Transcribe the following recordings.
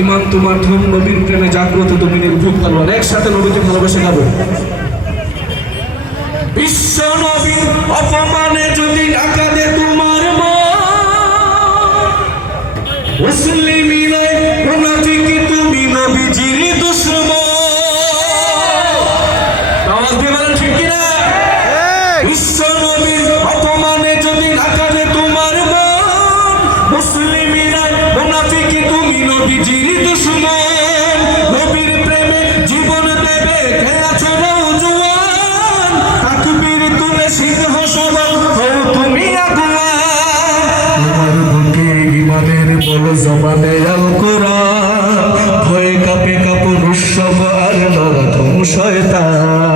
ইমান তোমার ধন নবীর প্রেমে জাগ্রত তুমি নির্ভুক করব একসাথে নবীকে ভালোবেসে গাবো বিশ্ব নবীর অপমানে যদি ডাকাতে তোমার মা ইমানের বলো জবানে আল কোরআন। ভয়ে কাপে কাপুর সব আর নরকম শয়তান।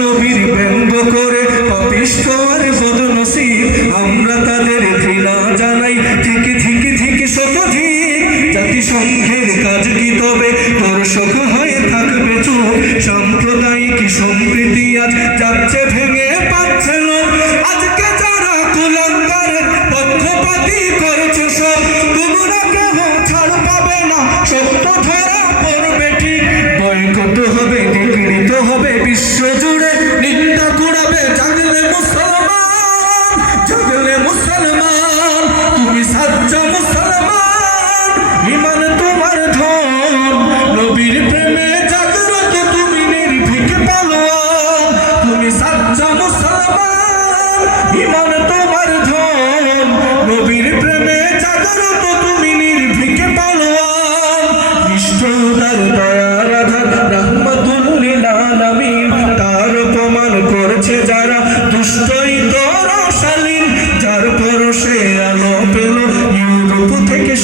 নবীর ব্যঙ্গ করে পাপিষ্ঠ আর আমরা তাদের ঘৃণা জানাই। ঠিক ঠিক ঠিক শত জাতিসংঘের কাজ কি তবে? দর্শক হয়ে থাকবে চুপ। সাম্প্রদায়িক সম্প্রীতি আজ যাচ্ছে ভেঙে পাচ্ছে